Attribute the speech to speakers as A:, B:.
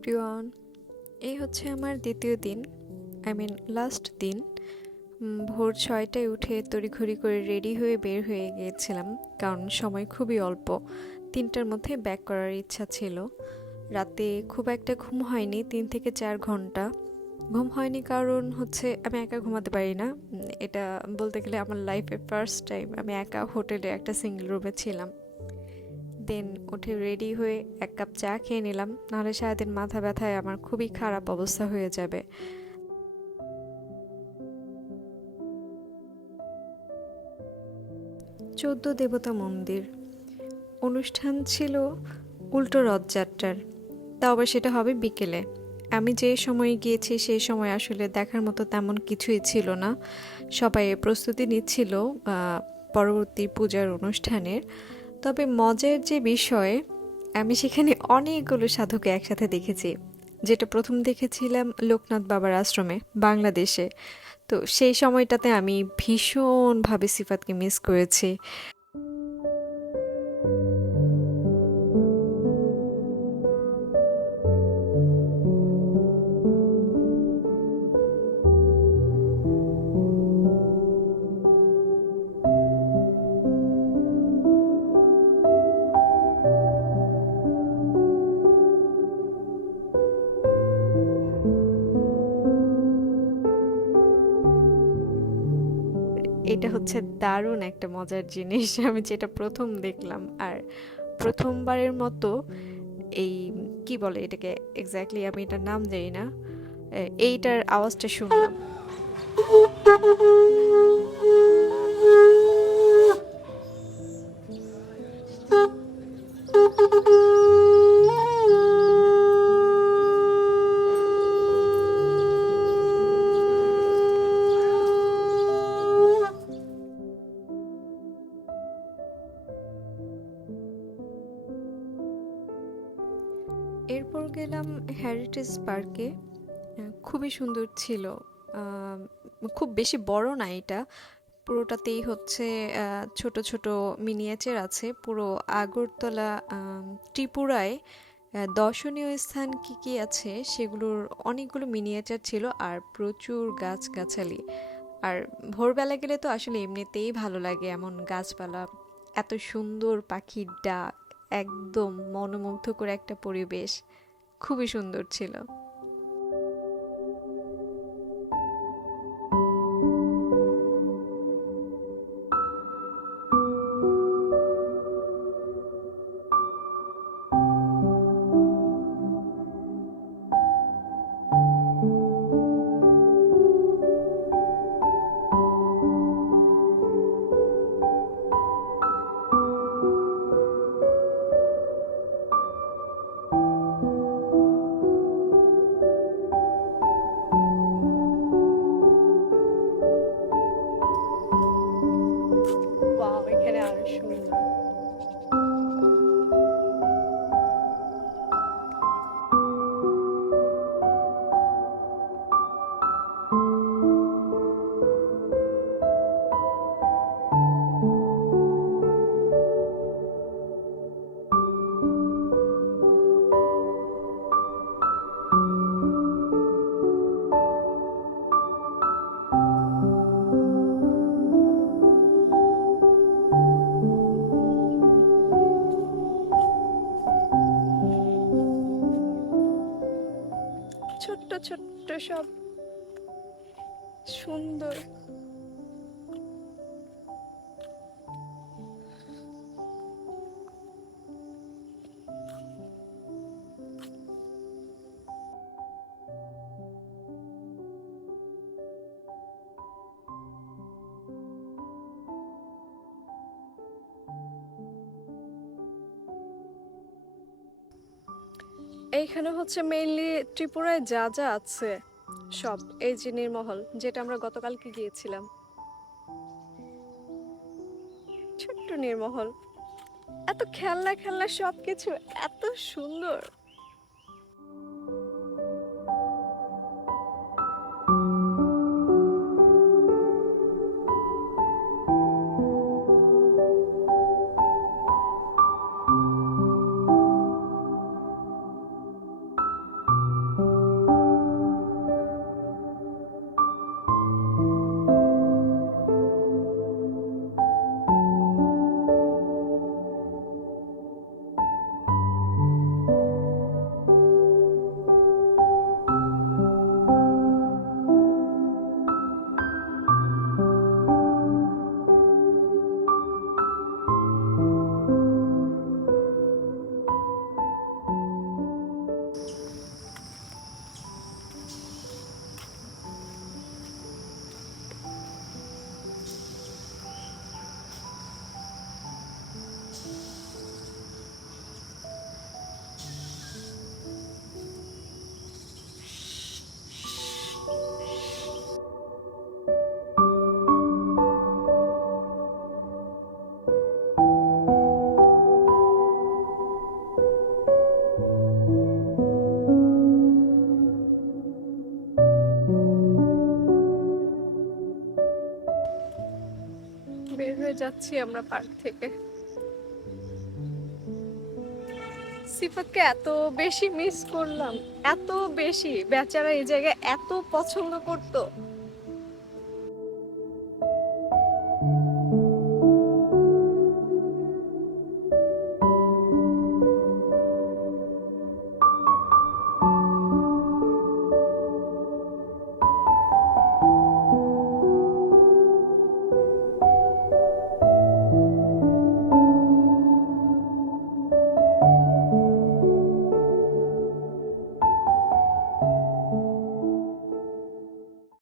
A: Everyone, এই হচ্ছে আমার দ্বিতীয় দিন, আই মিন লাস্ট দিন। ভোর ছয়টায় উঠে তড়িঘড়ি করে রেডি হয়ে বের হয়ে গিয়েছিলাম, কারণ সময় খুবই অল্প। তিনটার মধ্যে ব্যাক করার ইচ্ছা ছিল। রাতে খুব একটা ঘুম হয়নি, তিন থেকে চার ঘণ্টা। ঘুম হয়নি কারণ হচ্ছে আমি একা ঘুমাতে পারি না। এটা বলতে গেলে আমার লাইফে ফার্স্ট টাইম আমি একা হোটেলে একটা সিঙ্গেল রুমে ছিলাম। দেন উঠে রেডি হয়ে এক কাপ চা খেয়ে নিলাম, নাহলে সারাদিন মাথা ব্যথায় আমার খুবই খারাপ অবস্থা হয়ে যাবে। চোদ্দ দেবতা মন্দির। অনুষ্ঠান ছিল উল্টো রথযাত্রার, তাও আবার সেটা হবে বিকেলে। আমি যে সময় গিয়েছি সেই সময় আসলে দেখার মতো তেমন কিছুই ছিল না। সবাই প্রস্তুতি নিচ্ছিল পরবর্তী পূজার অনুষ্ঠানের। তবে মজার যে বিষয়, আমি সেখানে অনেকগুলো সাধুকে একসাথে দেখেছি। যেটা প্রথম দেখেছিলাম লোকনাথ বাবার আশ্রমে, বাংলাদেশে। তো সেই সময়টাতে আমি ভীষণভাবে সিফাতকে মিস করেছি। এটা হচ্ছে দারুণ একটা মজার জিনিস। আমি যেটা প্রথম দেখলাম। আর প্রথমবারের মতো এই কি বলে এটাকে? এক্স্যাক্টলি আমি এটার নাম জানি না। এইটার আওয়াজটা শুনলাম। গেলাম হেরিটেজ পার্কে খুবই সুন্দর ছিল। খুব বেশি বড় না এটা। পুরোটাতেই হচ্ছে ছোট ছোট মিনিয়েচার আছে। পুরো আগরতলা ত্রিপুরায় দর্শনীয় স্থান কি কি আছে সেগুলোর অনেকগুলো মিনিয়েচার ছিল আর প্রচুর গাছগাছালি। আর ভোরবেলা গেলে তো আসলে এমনিতেই ভালো লাগে এমন গাছপালা। এত সুন্দর পাখির ডাক, একদম মনোমুগ্ধকর একটা পরিবেশ। খুবই সুন্দর ছিল। ছোট্ট ছোট্ট সব সুন্দর। এইখানে হচ্ছে মেইনলি ত্রিপুরায় যা যা আছে, সব এই যে নির্মহল যেটা আমরা গতকালকে গিয়েছিলাম। ছোট্ট নির্মহল। এত খেলনা খেলনা সব কিছু এত সুন্দর।
B: যাচ্ছি আমরা পার্ক থেকে। সিফাতকে এত বেশি মিস করলাম, এত বেশি। বেচারা এই জায়গায় এত পছন্দ করতো।